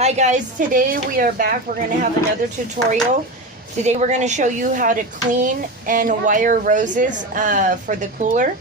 Hi guys, today we are back. We're going to have another tutorial. Today we're going to show you how to clean and wire roses for the cooler.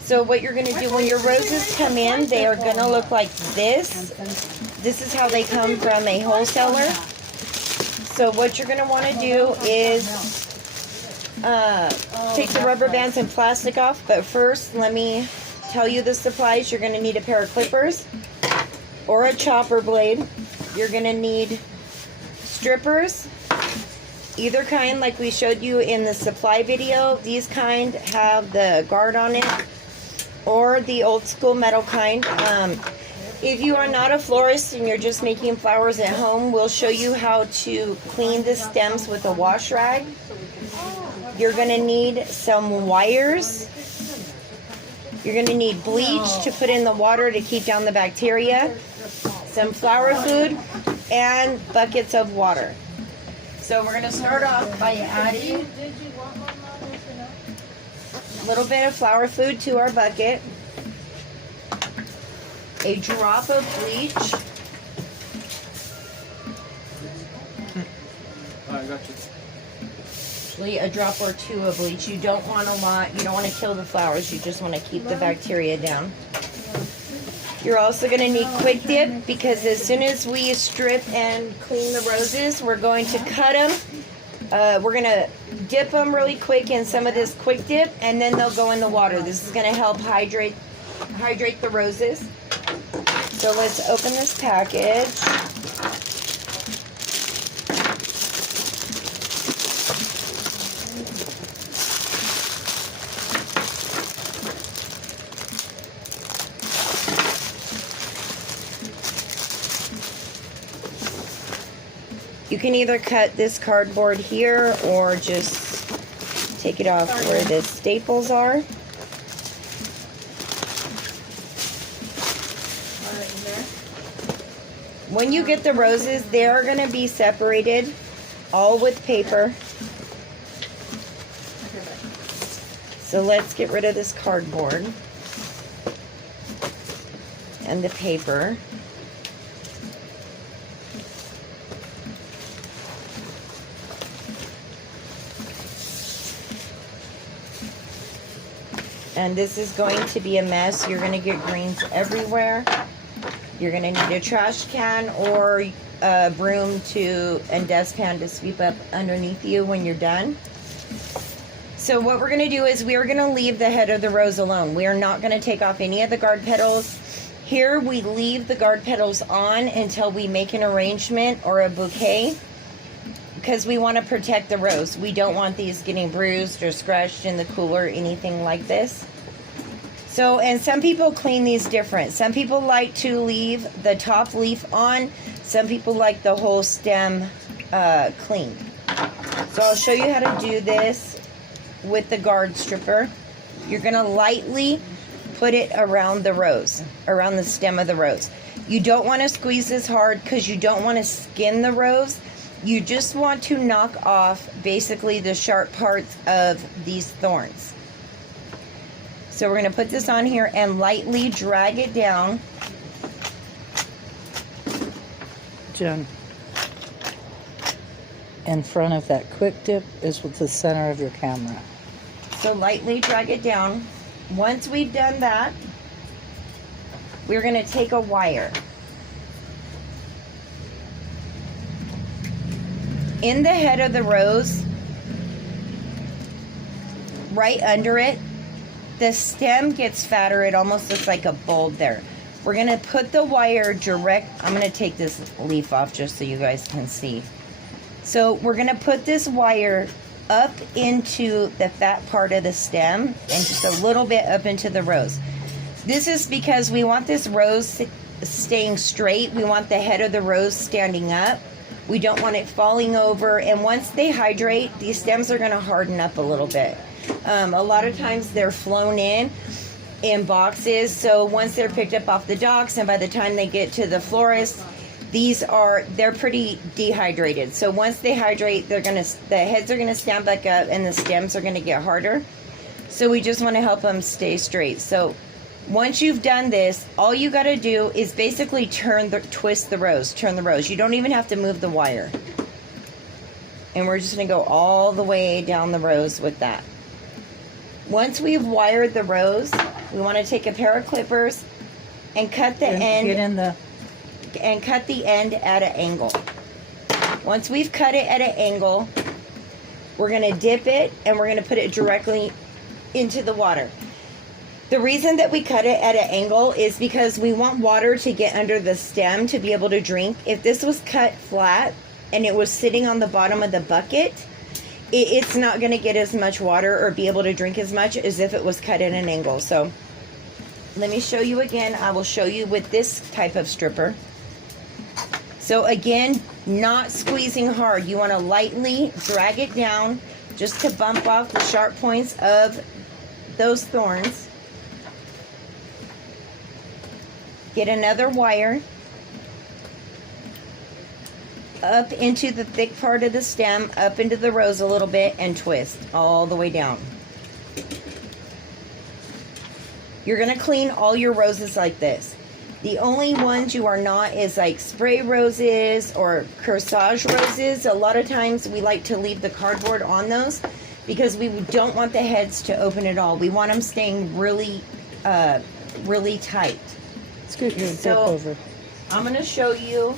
So what you're going to do when your roses come in, they are going to look like this. This is how they come from a wholesaler. So what you're going to want to do is take the rubber bands and plastic off. But first, let me tell you the supplies. You're going to need a pair of clippers or a chopper blade. You're going to need strippers, either kind like we showed you in the supply video. These kind have the guard on it, or the old school metal kind. If you are not a florist and you're just making flowers at home, we'll show you how to clean the stems with a wash rag. You're going to need some wires. You're going to need bleach to put in the water to keep down the bacteria, some flower food, and buckets of water. So we're going to start off by adding a little bit of flower food to our bucket, a drop of bleach, I got you. actually a drop or two of bleach. You don't want a lot. You don't want to kill the flowers. You just want to keep the bacteria down. You're also going to need quick dip, because as soon as we strip and clean the roses, we're going to cut them. We're going to dip them really quick in some of this quick dip, and then they'll go in the water. This is going to help hydrate the roses. So let's open this package. You can either cut this cardboard here or just take it off where the staples are. When you get the roses, they are going to be separated, all with paper. So let's get rid of this cardboard and the paper. And this is going to be a mess. You're going to get greens everywhere. You're going to need a trash can or a broom and dustpan to sweep up underneath you when you're done. So what we're going to do is we are going to leave the head of the rose alone. We are not going to take off any of the guard petals. Here we leave the guard petals on until we make an arrangement or a bouquet, because we want to protect the rose. We don't want these getting bruised or scratched in the cooler, anything like this. So, and some people clean these different. Some people like to leave the top leaf on. Some people like the whole stem cleaned. So I'll show you how to do this with the guard stripper. You're going to lightly put it around the rose, around the stem of the rose. You don't want to squeeze this hard because you don't want to skin the rose. You just want to knock off basically the sharp parts of these thorns. So we're going to put this on here and lightly drag it down. Jen, in front of that quick dip is with the center of your camera. So lightly drag it down. Once we've done that, we're going to take a wire. In the head of the rose, right under it, the stem gets fatter. It almost looks like a bulb there. We're going to put the wire direct. I'm going to take this leaf off just so you guys can see. So we're going to put this wire up into the fat part of the stem and just a little bit up into the rose. This is because we want this rose staying straight. We want the head of the rose standing up. We don't want it falling over. And once they hydrate, these stems are going to harden up a little bit. A lot of times they're flown in boxes. So once they're picked up off the docks and by the time they get to the florist, they're pretty dehydrated. So once they hydrate, the heads are going to stand back up and the stems are going to get harder. So we just want to help them stay straight. So Once you've done this, all you got to do is basically twist the rose, turn the rose. You don't even have to move the wire. And we're just going to go all the way down the rose with that. Once we've wired the rose, we want to take a pair of clippers and cut the end. Get in the... And cut the end at an angle. Once we've cut it at an angle, we're going to dip it and we're going to put it directly into the water. The reason that we cut it at an angle is because we want water to get under the stem to be able to drink. If this was cut flat and it was sitting on the bottom of the bucket, it's not going to get as much water or be able to drink as much as if it was cut at an angle. So let me show you again. I will show you with this type of stripper. So again, not squeezing hard. You want to lightly drag it down just to bump off the sharp points of those thorns. Get another wire up into the thick part of the stem, up into the rose a little bit, and twist all the way down. You're going to clean all your roses like this. The only ones you are not is like spray roses or corsage roses. A lot of times we like to leave the cardboard on those because we don't want the heads to open at all. We want them staying really, really tight. Scoot your dip So over. I'm going to show you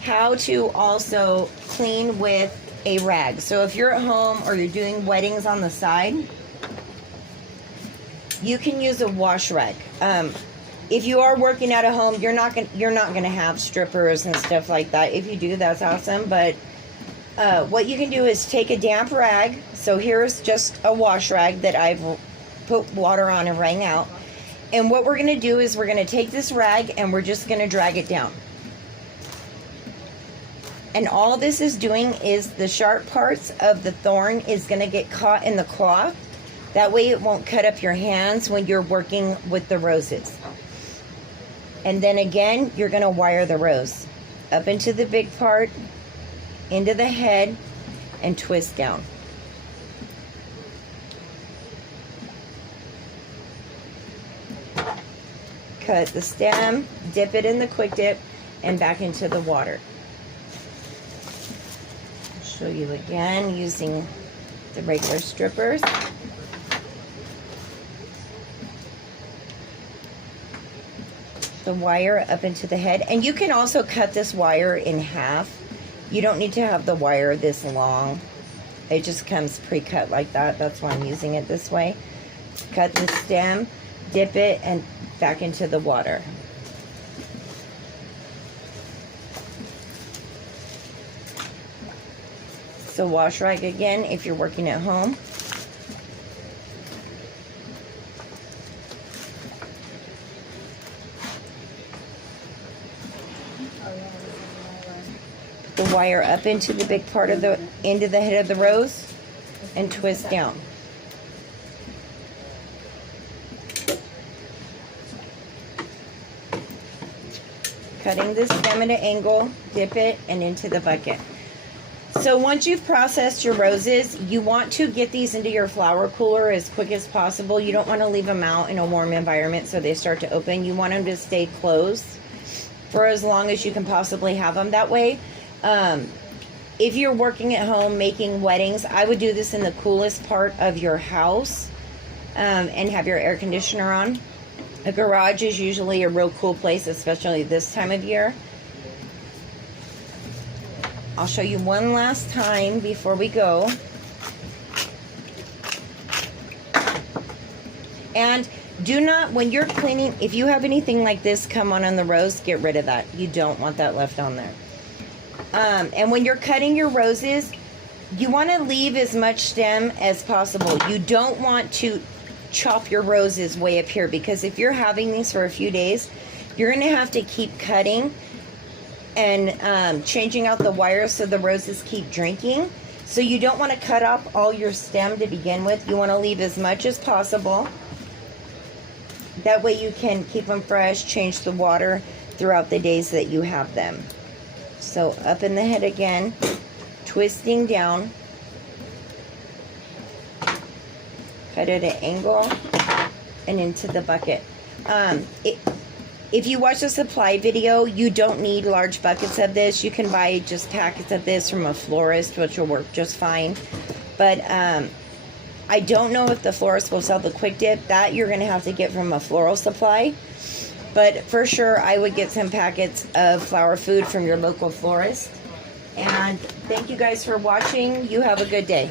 how to also clean with a rag. So if you're at home or you're doing weddings on the side, you can use a wash rag. If you are working at a home, you're not gonna have strippers and stuff like that. If you do, that's awesome. But what you can do is take a damp rag. So here's just a wash rag that I've put water on and wring out. And what we're gonna do is we're gonna take this rag and we're just gonna drag it down. And all this is doing is the sharp parts of the thorn is gonna get caught in the cloth. That way it won't cut up your hands when you're working with the roses. And then again, you're gonna wire the rose up into the big part, into the head, and twist down. Cut the stem, dip it in the quick dip, and back into the water. I'll show you again using the regular strippers. The wire up into the head, and you can also cut this wire in half. You don't need to have the wire this long. It just comes pre-cut like that. That's why I'm using it this way. Cut the stem, dip it, and back into the water. So wash rag again if you're working at home. The wire up into the big part of the into the head of the rose and twist down. Cutting the stem at an angle, dip it, and into the bucket. So once you've processed your roses, you want to get these into your flower cooler as quick as possible. You don't want to leave them out in a warm environment so they start to open. You want them to stay closed for as long as you can possibly have them that way. If you're working at home making weddings, I would do this in the coolest part of your house and have your air conditioner on. A garage is usually a real cool place, especially this time of year. I'll show you one last time before we go. And do not, when you're cleaning, if you have anything like this come on the rose, get rid of that. You don't want that left on there. And when you're cutting your roses, you want to leave as much stem as possible. You don't want to chop your roses way up here, because if you're having these for a few days, you're going to have to keep cutting and changing out the wires so the roses keep drinking. So you don't want to cut off all your stem to begin with. You want to leave as much as possible. That way you can keep them fresh, change the water throughout the days that you have them. So up in the head again, twisting down. Cut at an angle, and into the bucket. If you watch the supply video, you don't need large buckets of this. You can buy just packets of this from a florist, which will work just fine. But I don't know if the florist will sell the quick dip. That you're going to have to get from a floral supply. But for sure, I would get some packets of flower food from your local florist. And thank you guys for watching. You have a good day.